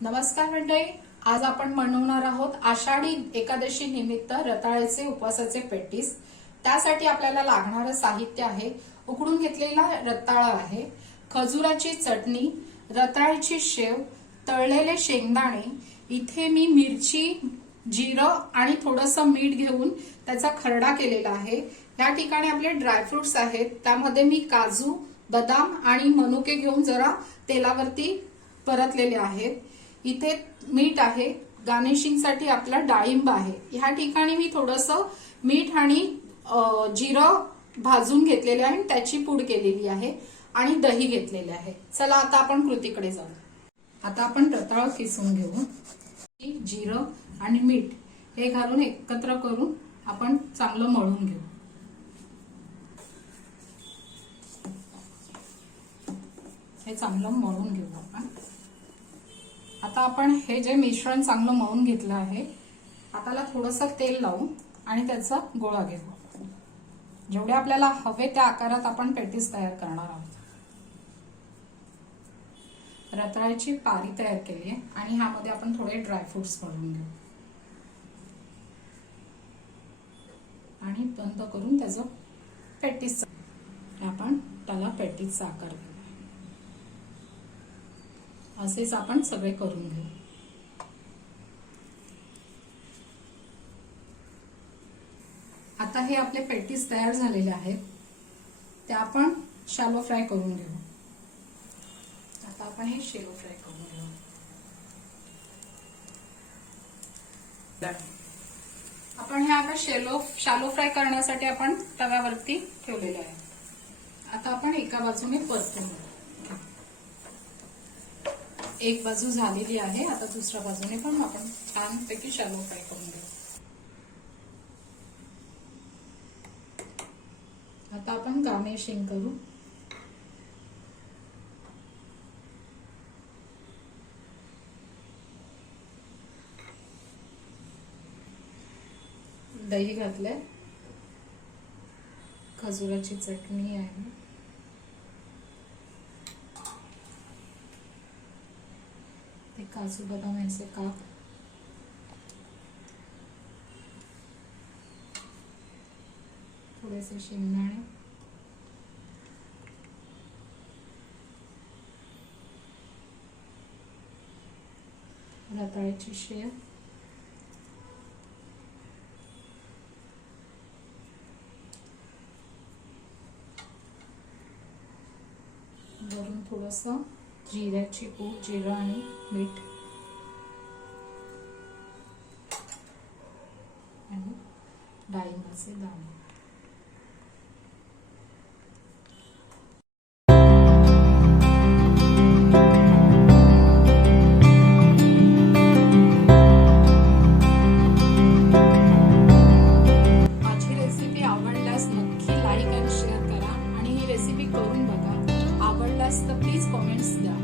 नमस्कार मंडळी, आज आपण बनवणार आहोत आषाढी एकादशी निमित्त रताळ्याचे उपवासाचे पेटीस। त्यासाठी आपल्याला लागणारं साहित्य आहे उकडून घेतलेला रताळा आहे, खजुराची चटणी, रताळ्याची शेव, तळलेले शेंगदाणे, इथे मी मिरची, जिरं आणि थोडंसं मीठ घेऊन त्याचा खरडा केलेला आहे। या ठिकाणी आपले ड्रायफ्रुट्स आहेत, त्यामध्ये मी काजू, बदाम आणि मनुके घेऊन जरा तेलावरती परतलेले आहेत। इथे मीठ आहे, गार्निशिंग साठी आपला डाळिंब आहे। ह्या ठिकाणी मी थोडंसं मीठ आणि जिरं भाजून घेतलेले आहे, त्याची पूड केलेली आहे आणि दही घेतलेले आहे। चला आता आपण कृतीकडे जाऊ। आता आपण रताळ किसून घेऊ। जिरं आणि मीठ हे घालून एकत्र करून आपण चांगलं मळून घेऊ। हे चांगलं मळून घेऊ आपण। आता आपण हे जे मिश्रण चांगलं मळून घेतलं आहे, हाताला थोडंसं तेल लावू आणि त्याचा गोळा घेऊ। जेवढे आपल्याला हवे त्या आकारात आपण पेटीस तयार करणार आहोत। रताळ्याची पारी तयार केली आहे आणि ह्यामध्ये आपण थोडे ड्रायफ्रुट्स भरून घेऊ आणि बंद करून त्याचं पेटीस आपण त्याला पेटीचा आकार देऊ। असेच आपण सगळे करून घेऊ। आता हे आपले पेटीस तयार झालेले आहेत, ते आपण शॅलो फ्राय करून घेऊ। आता आपण हे शॅलो फ्राय करून घेऊ। आपण हे आता शॅलो फ्राय करण्यासाठी आपण तव्यावरती ठेवलेले आहे। आता आपण एका बाजूने परतून घेऊ। एक बाजू झालेली आहे, आता दुसऱ्या बाजूने पण आपण छानपैकी शॅलो फ्राय करून घेऊ। आता आपण गार्निशिंग करू। दही घातलंय, खजुराची चटणी आहे, ते काजू बदाम यांचे काप, थोडेसे शेंगदाणे, रताळ्याची शेव, वरून थोडंसं जिऱ्याची पूड, जिरं आणि मीठ आणि डाळिंबाचे दाणे। माझी रेसिपी आवडल्यास नक्की लाईक आणि शेअर करा आणि ही रेसिपी करून बघा। आवडल्यास तर प्लीज कमेंट्स द्या।